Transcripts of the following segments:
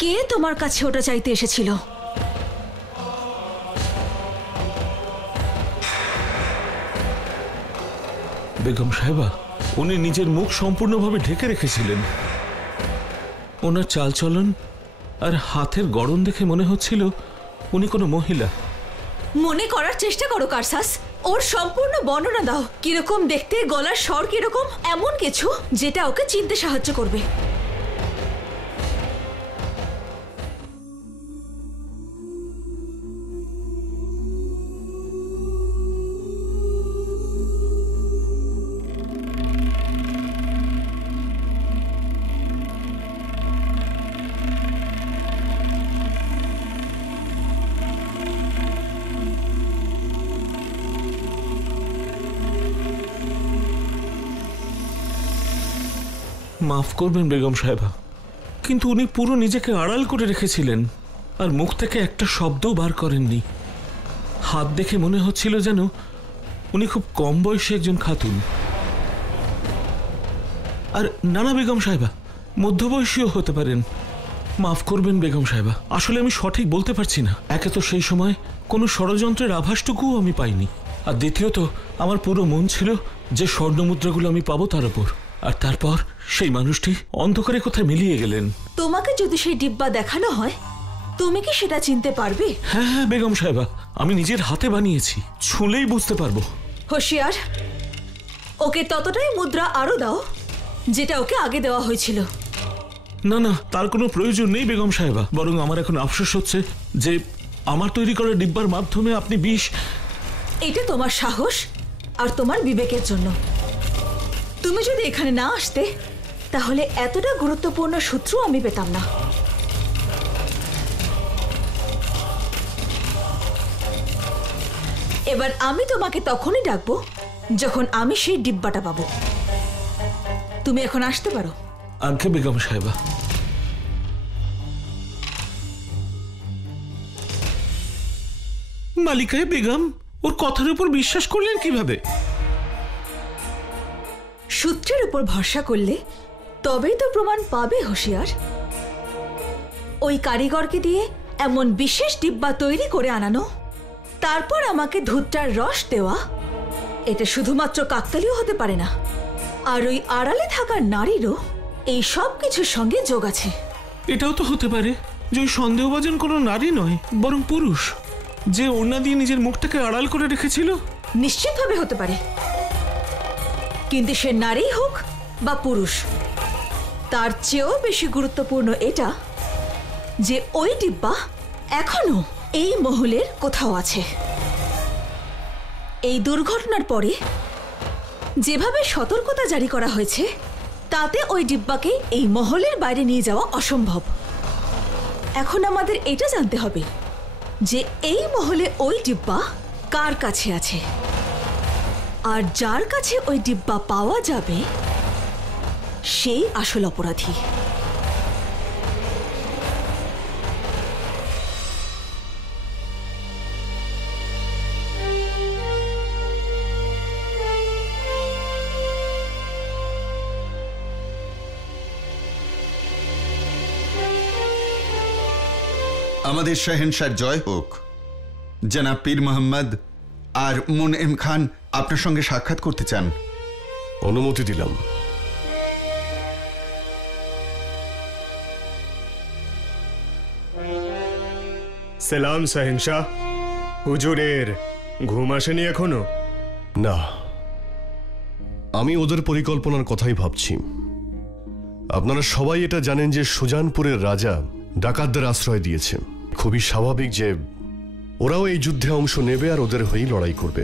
কে তোমার কাছে ওটা চাইতে এসেছিল? বেগম সাহেবা, উনি নিজের মুখ সম্পূর্ণভাবে ঢেকে রেখেছিলেন। ওনার চালচলন আর হাতের গড়ন দেখে মনে হচ্ছিল উনি কোনো মহিলা। মনে করার চেষ্টা করো কারসাস, ওর সম্পূর্ণ বর্ণনা দাও। কিরকম দেখতে, গলার স্বর কিরকম, এমন কিছু যেটা ওকে চিনতে সাহায্য করবে। মাফ করবেন বেগম সাহেবা, কিন্তু উনি পুরো নিজেকে আড়াল করে রেখেছিলেন আর মুখ থেকে একটা শব্দও বার করেননি। হাত দেখে মনে হচ্ছিল যেন উনি খুব কম বয়সী একজন খাতুন। আর নানা বেগম সাহেবা, মধ্যবয়সীও হতে পারেন। মাফ করবেন বেগম সাহেবা, আসলে আমি সঠিক বলতে পারছি না। একে তো সেই সময় কোনো ষড়যন্ত্রের আভাসটুকুও আমি পাইনি, আর দ্বিতীয়ত আমার পুরো মন ছিল যে স্বর্ণমুদ্রাগুলো আমি পাবো তার উপর। আর তারপর সেই মানুষটি অন্ধকারে কোথায় মিলিয়ে গেলেন। তোমাকে যদি সেই ডিব্বা দেখানো হয়, তুমি কি সেটা চিনতে পারবে? হ্যাঁ হ্যাঁ বেগম সাহেবা, আমি নিজের হাতে বানিয়েছি, ছুঁলেই বুঝতে পারবো। হুঁশিয়ার, ওকে ততটাই মুদ্রা আরো দাও যেটা ওকে আগে দেওয়া হয়েছিল। না না, তার কোনো প্রয়োজন নেই বেগম সাহেবা, বরং আমার এখন আফসোস হচ্ছে যে আমার তৈরি করা ডিব্বার মাধ্যমে আপনি বিষ। এটা তোমার সাহস আর তোমার বিবেকের জন্য। তুমি যদি এখানে না আসতে তাহলে এতটা গুরুত্বপূর্ণ সূত্র আমি পেতাম না। এবার আমি তোমাকে তখনই ডাকবো যখন আমি সেই ডিব্বাটা পাবো। তুমি এখন আসতে পারো। আজ্ঞে বেগম সাহেবা। মালিকায়ে বেগম ওর কথার উপর বিশ্বাস করলেন কিভাবে? সূত্রের উপর ভরসা করলে তবেই তো প্রমাণ পাবে হুঁশিয়ার। ওই কারিগরকে দিয়ে এমন বিশেষ ডিব্বা তৈরি করে আনানো, তারপর আমাকে ধূতটার রস দেওয়া, এটা শুধুমাত্র কাকতালীয় হতে পারে না। আর ওই আড়ালে থাকা নারীরও এই সব কিছুর সঙ্গে যোগ আছে। এটাও তো হতে পারে যে ওই সন্দেহভাজন কোনো নারী নয়, বরং পুরুষ, যে ওড়না দিয়ে নিজের মুখটাকে আড়াল করে রেখেছিল। নিশ্চিতভাবে হতে পারে, কিন্তু সে নারী হোক বা পুরুষ, তার চেয়েও বেশি গুরুত্বপূর্ণ এটা যে ওই ডিব্বা এখনো এই মহলের কোথাও আছে। এই দুর্ঘটনার পরে যেভাবে সতর্কতা জারি করা হয়েছে, তাতে ওই ডিব্বাকে এই মহলের বাইরে নিয়ে যাওয়া অসম্ভব। এখন আমাদের এটা জানতে হবে যে এই মহলে ওই ডিব্বা কার কাছে আছে, আর যার কাছে ওই ডিব্বা পাওয়া যাবে সেই আসল অপরাধী। আমাদের শাহেনশাহ জয় হোক। জনাব পীর মোহাম্মদ আর মুনইম খান আপনার সঙ্গে সাক্ষাৎ করতে চান। অনুমতি দিলাম। সালাম শাহেনশাহ। হুজুরের ঘুম আসেনি এখনো? না, আমি ওদের পরিকল্পনার কথাই ভাবছি। আপনারা সবাই এটা জানেন যে সুজানপুরের রাজা ডাকাতদের আশ্রয় দিয়েছে। খুবই স্বাভাবিক যে ওরাও এই যুদ্ধে অংশ নেবে আর ওদের হয়েই লড়াই করবে।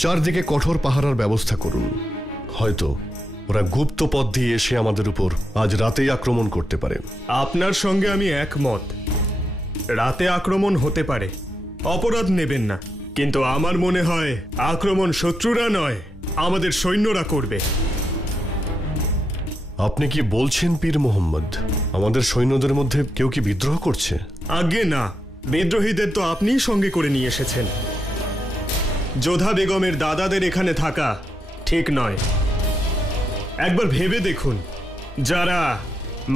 চারদিকে কঠোর পাহারার ব্যবস্থা করুন। হয়তো ওরা গুপ্ত পথ দিয়ে এসে আমাদের উপর আজ রাতেই আক্রমণ করতে পারে। আপনার সঙ্গে আমি একমত, রাতে আক্রমণ হতে পারে, অপরাধ নেবেন না। কিন্তু আমার মনে হয় আক্রমণ শত্রুরা নয়, আমাদের সৈন্যরা করবে। আপনি কি বলছেন পীর মোহাম্মদ? আমাদের সৈন্যদের মধ্যে কেউ কি বিদ্রোহ করছে? আজ্ঞে না, বিদ্রোহীদের তো আপনিই সঙ্গে করে নিয়ে এসেছেন। যোধা বেগমের দাদাদের এখানে থাকা ঠিক নয়। একবার ভেবে দেখুন, যারা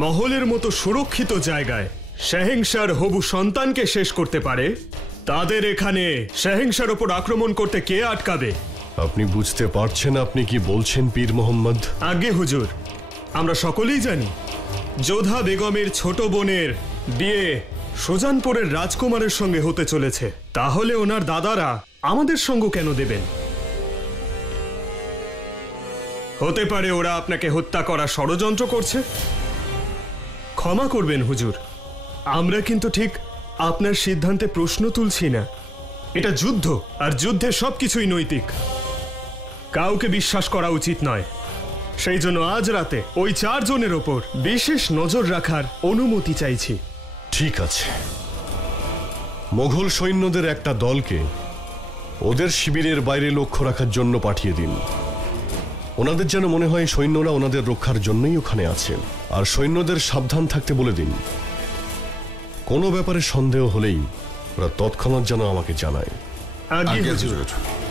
মহলের মতো সুরক্ষিত জায়গায় শেহেনশার হবু সন্তানকে শেষ করতে পারে, তাদের এখানে শেহেনশার ওপর আক্রমণ করতে কে আটকাবে? আপনি বুঝতে পারছেন আপনি কি বলছেন পীর মোহাম্মদ? আগে হুজুর, আমরা সকলেই জানি যোধা বেগমের ছোট বোনের বিয়ে সুজানপুরের রাজকুমারের সঙ্গে হতে চলেছে। তাহলে ওনার দাদারা আমাদের সঙ্গ কেন দেবেন? হতে পারে ওরা আপনাকে হত্যা করার ষড়যন্ত্র করছে। ক্ষমা করবেন হুজুর, আমরা কিন্তু ঠিক আপনার সিদ্ধান্তে প্রশ্ন তুলছি না। এটা যুদ্ধ, আর যুদ্ধে সবকিছুই নৈতিক। কাউকে বিশ্বাস করা উচিত নয়। সেই জন্য আজ রাতে ওই 4 জনের ওপর বিশেষ নজর রাখার অনুমতি চাইছি। ঠিক আছে, মোগল সৈন্যদের একটা দলকে ওদের শিবিরের বাইরে লক্ষ্য রাখার জন্য পাঠিয়ে দিন। ওনাদের যেন মনে হয় সৈন্যরা ওনাদের রক্ষার জন্যই ওখানে আছেন। আর সৈন্যদের সাবধান থাকতে বলে দিন। কোনো ব্যাপারে সন্দেহ হলেই ওরা তৎক্ষণাৎ যেন আমাকে জানায়। আগে আগে হুজুর। হুজুর।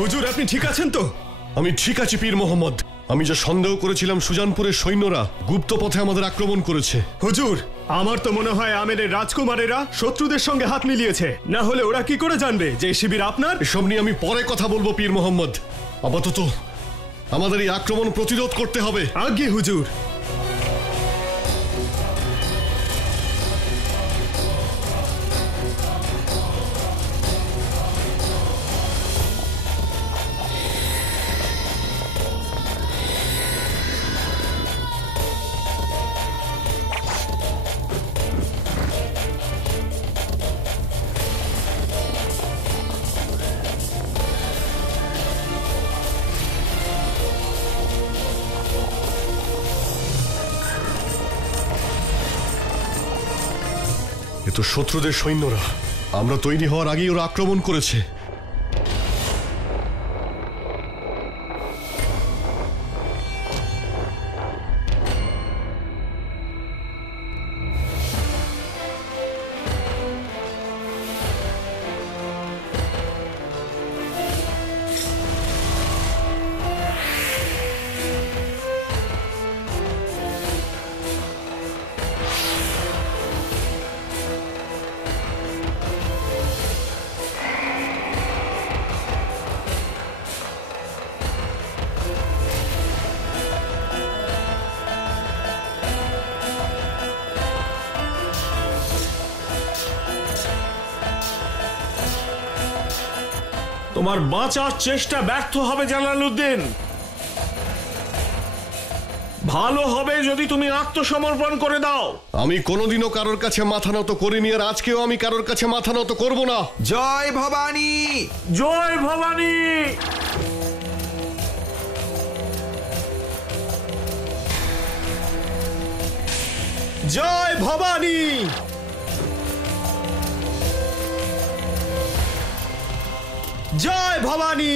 হুজুর, আপনি ঠিক আছেন তো? আমি ঠিক আছি পীর মোহাম্মদ। আমি যা সন্দেহ করেছিলাম সুজানপুরের সৈন্যরা গুপ্ত পথে আমাদের আক্রমণ করেছে। হুজুর, আমার তো মনে হয় আমেরের রাজকুমারেরা শত্রুদের সঙ্গে হাত মিলিয়েছে। না হলে ওরা কি করে জানবে যে শিবির আপনার? এসব নিয়ে আমি পরে কথা বলবো পীর মোহাম্মদ। আপাতত আমাদের এই আক্রমণ প্রতিরোধ করতে হবে। আগে হুজুর। এ তো শত্রুদের সৈন্যরা। আমরা তৈরি হওয়ার আগেই ওরা আক্রমণ করেছে। তোমার বাঁচার চেষ্টা ব্যর্থ হবে জালালউদ্দিন। ভালো হবে যদি তুমি আত্মসমর্পণ করে দাও। আমি কোনোদিনও কারোর কাছে মাথা নত করিনি, আর আজকেও আমি কারোর কাছে মাথা নত করব না। জয় ভবানী! জয় ভবানী! জয় ভবানী! জয় ভবানী!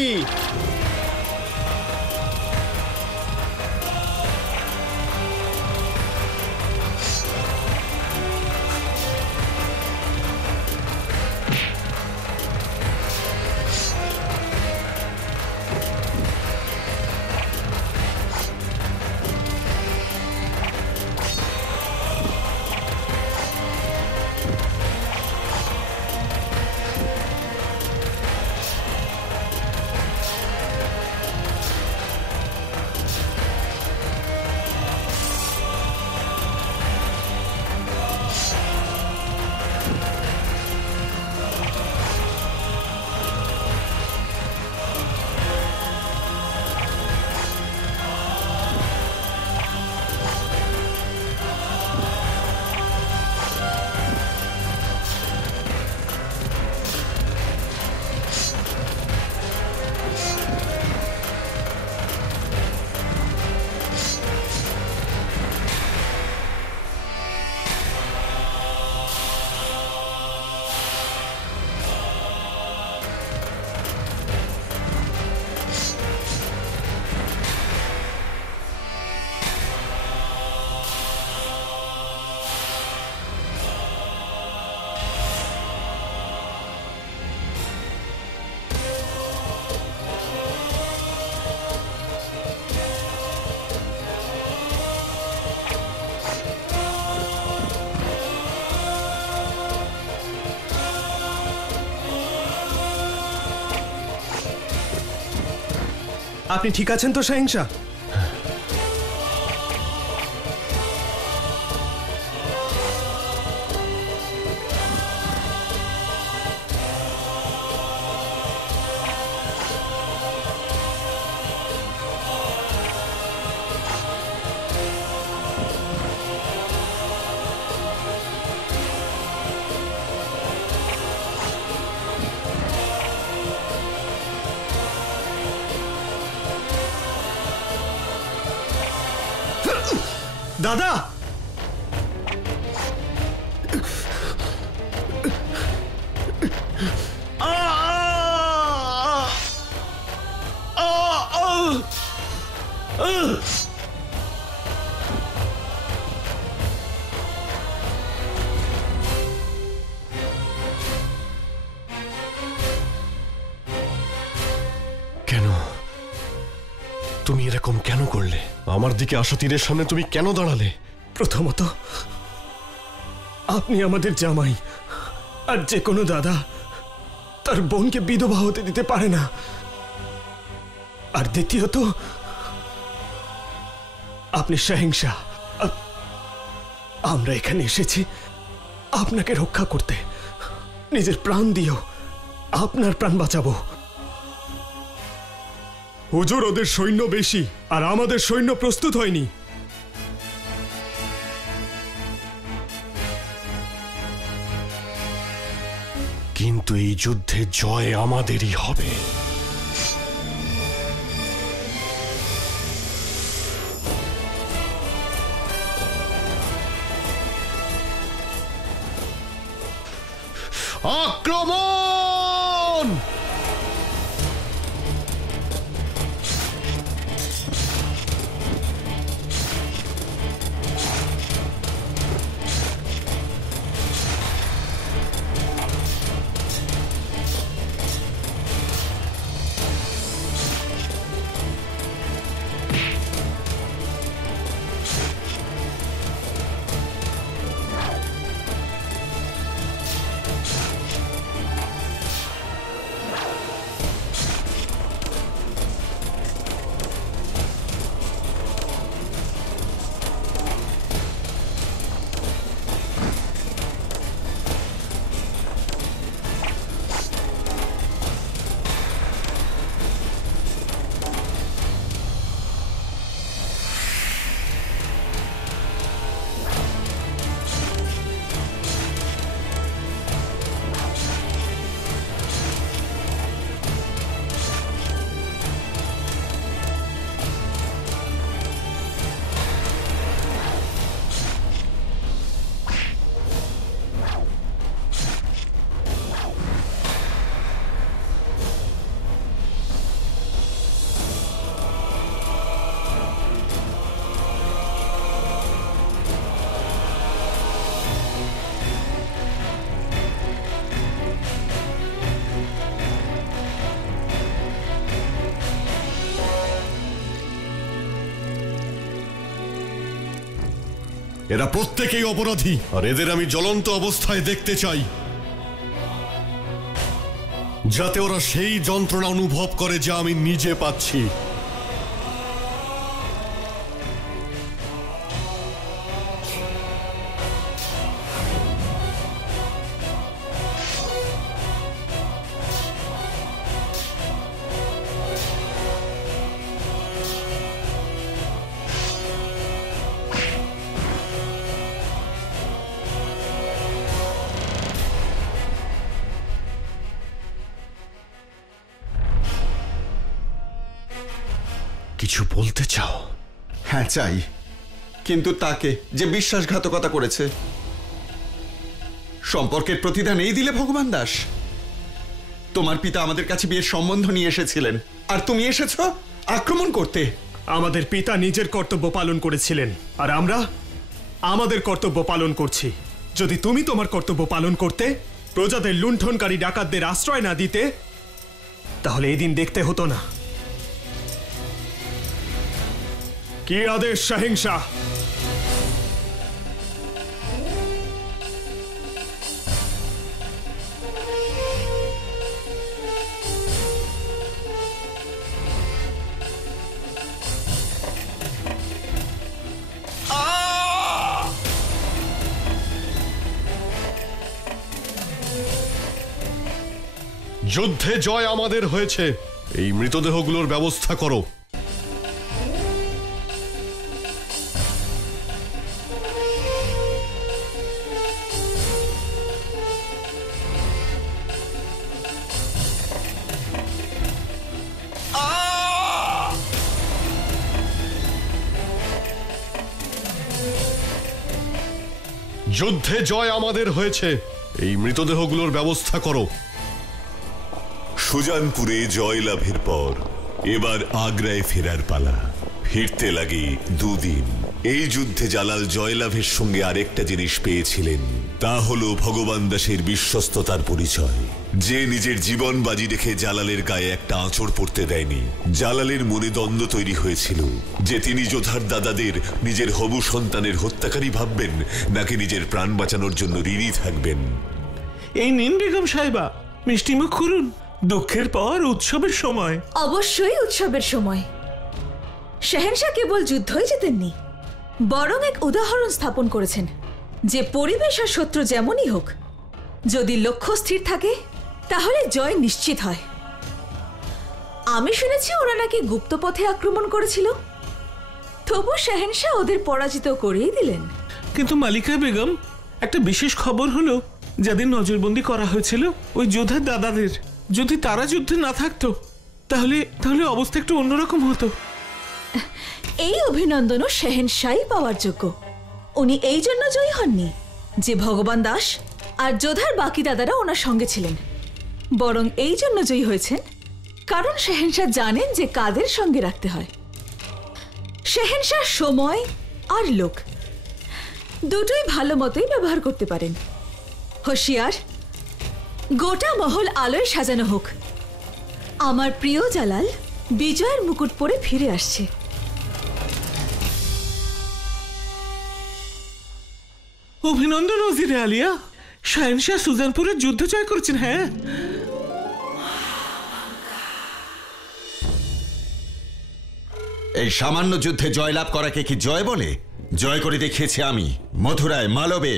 আপনি ঠিক আছেন তো শাহিনশা? দাদা, কেন তুমি এরকম কেন করলে? আমার দিকে আসা তীরের সামনে তুমি কেন দাঁড়ালে? প্রথমত আপনি আমাদের জামাই, আর যে কোনো দাদা তার বোনকে বিধবা হতে দিতে পারে না। আর দ্বিতীয়ত আপনি শাহিনশাহ, আমরা এখানে এসেছি আপনাকে রক্ষা করতে। নিজের প্রাণ দিও, আপনার প্রাণ বাঁচাবো। হুজুর, ওদের সৈন্য বেশি আর আমাদের সৈন্য প্রস্তুত হয়নি। কিন্তু এই যুদ্ধে জয় আমাদেরই হবে। আক্রমণ! এরা প্রত্যেকেই অপরাধী, আর এদের আমি জ্বলন্ত অবস্থায় দেখতে চাই, যাতে ওরা সেই যন্ত্রণা অনুভব করে যা আমি নিজে পাচ্ছি। কিছু বলতে চাও? হ্যাঁ চাই, কিন্তু তাকে যে বিশ্বাসঘাতকতা করেছে। সম্পর্কের প্রতিদান এই দিলে ভগবান দাস? তোমার পিতা আমাদের কাছে বিয়ের সম্বন্ধ নিয়ে এসেছিলেন, আর তুমি এসেছো আক্রমণ করতে। আমাদের পিতা নিজের কর্তব্য পালন করেছিলেন, আর আমরা আমাদের কর্তব্য পালন করছি। যদি তুমি তোমার কর্তব্য পালন করতে, প্রজাদের লুণ্ঠনকারী ডাকাতদের আশ্রয় না দিতে, তাহলে এই দিন দেখতে হতো না। কি আদেশ শাহিনশাহ? যুদ্ধে জয় আমাদের হয়েছে, এই মৃতদেহগুলোর ব্যবস্থা করো। যুদ্ধে জয় আমাদের হয়েছে, এই মৃতদেহগুলোর ব্যবস্থা করো। সুজানপুরে জয়লাভের পর এবার আগ্রায় ফেরার পালা। ফিরতে লাগে 2 দিন। এই যুদ্ধে জালাল জয়লাভের সঙ্গে আরেকটা জিনিস পেয়েছিলেন, তা হলো ভগবান দাসের বিশ্বস্ততার পরিচয়। যে নিজের জীবন বাজি রেখে জালালের গায়ে একটা আঁচড় পড়তে দেয়নি। জালালের মনে দ্বন্দ্ব তৈরি হয়েছিল যে তিনি যোধার দাদাদের নিজের হবু সন্তানের হত্যাকারী ভাববেন নাকি নিজের প্রাণ বাঁচানোর জন্য ঋণী থাকবেন। এই নিন বেগম সাহেবা, মিষ্টিমুখ করুন। দুঃখের পর উৎসবের সময়। অবশ্যই উৎসবের সময়। শাহেনশাহ কেবল যুদ্ধই জেতেননি, বরং এক উদাহরণ স্থাপন করেছেন যে পরিবেশ আর শত্রু যেমনই হোক, যদি লক্ষ্য স্থির থাকে তাহলে জয় নিশ্চিত হয়। আমি শুনেছি ওরা নাকি গুপ্ত পথে আক্রমণ করেছিল, তবু শাহেনশাহ ওদের পরাজিত করেই দিলেন। কিন্তু মালিকা বেগম, একটা বিশেষ খবর হলো, যাদের নজরবন্দি করা হয়েছিল ওই যোধার দাদাদের, যদি তারা যুদ্ধে না থাকতো তাহলে তাহলে অবস্থা একটু অন্যরকম হতো। এই অভিনন্দনও শাহেনশাহই পাওয়ার যোগ্য। উনি এই জন্য জয়ী হননি যে ভগবান দাস আর যোধার বাকি দাদারা ওনার সঙ্গে ছিলেন, বরং এই জন্য জয়ী হয়েছেন কারণ শাহেনশাহ জানেন যে কাদের সঙ্গে রাখতে হয়। শাহেনশাহ সময় আর লোক দুটোই ভালো মতোই ব্যবহার করতে পারেন। হুঁশিয়ার, গোটা মহল আলোয় সাজানো হোক। আমার প্রিয় জালাল বিজয়ের মুকুট পরে ফিরে আসছে। অভিনন্দন ওজিরে আলিয়া, শাহেনশাহ সুজানপুরের যুদ্ধ জয় করেছেন। হ্যাঁ, এই সামান্য যুদ্ধে জয়লাভ করাকে কি জয় বলে? জয় করে দেখিয়েছি আমি মথুরায়, মালবে,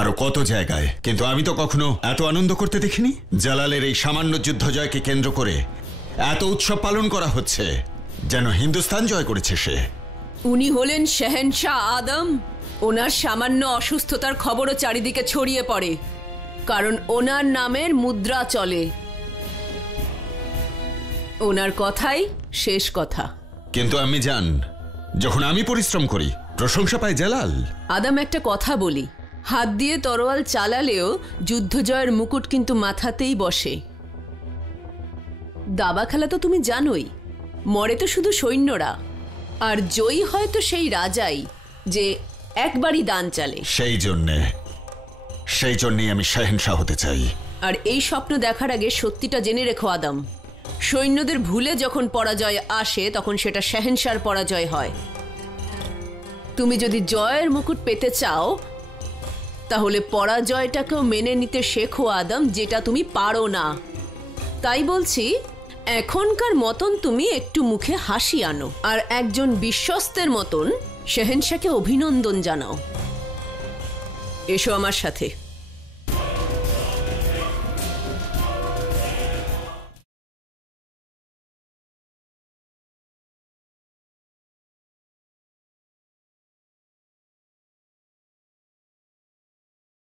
আরো কত জায়গায়, কিন্তু আমি তো কখনো এত আনন্দ করতে দেখিনি। জালালের এই সামান্য যুদ্ধ জয়কে কেন্দ্র করে এত উৎসব পালন করা হচ্ছে যেন হিন্দুস্তান জয় করেছে সে। উনি হলেন শাহেনশাহ আদম। ওনার সামান্য অসুস্থতার খবরও চারিদিকে ছড়িয়ে পড়ে, কারণ ওনার নামের মুদ্রা চলে। ওনার কথাই শেষ কথা। কিন্তু আমি জান, যখন আমি পরিশ্রম করি প্রশংসা পায় জালাল। আদম, একটা কথা বলি, হাত দিয়ে তরোয়াল চালালেও যুদ্ধ জয়ের মুকুট কিন্তু মাথাতেই বসে। দাবা খেলা তো তুমি জানোই, মরে তো শুধু সৈন্যরা, আর জয়ী হয় তো সেই রাজাই যে একবারই দান চালে। সেই জন্যই আমি শাহেনশাহ হতে চাই। আর এই স্বপ্ন দেখার আগে সত্যিটা জেনে রেখো আদম, সৈন্যদের ভুলে যখন পরাজয় আসে তখন সেটা শাহেনশাহর পরাজয় হয়। তুমি যদি জয়ের মুকুট পেতে চাও তাহলে পরাজয়টাকেও মেনে নিতে শেখো আদম, যেটা তুমি পারো না। তাই বলছি, এখনকার মতন তুমি একটু মুখে হাসি আনো আর একজন বিশ্বস্তের মতন শাহেনশাহকে অভিনন্দন জানাও। এসো আমার সাথে।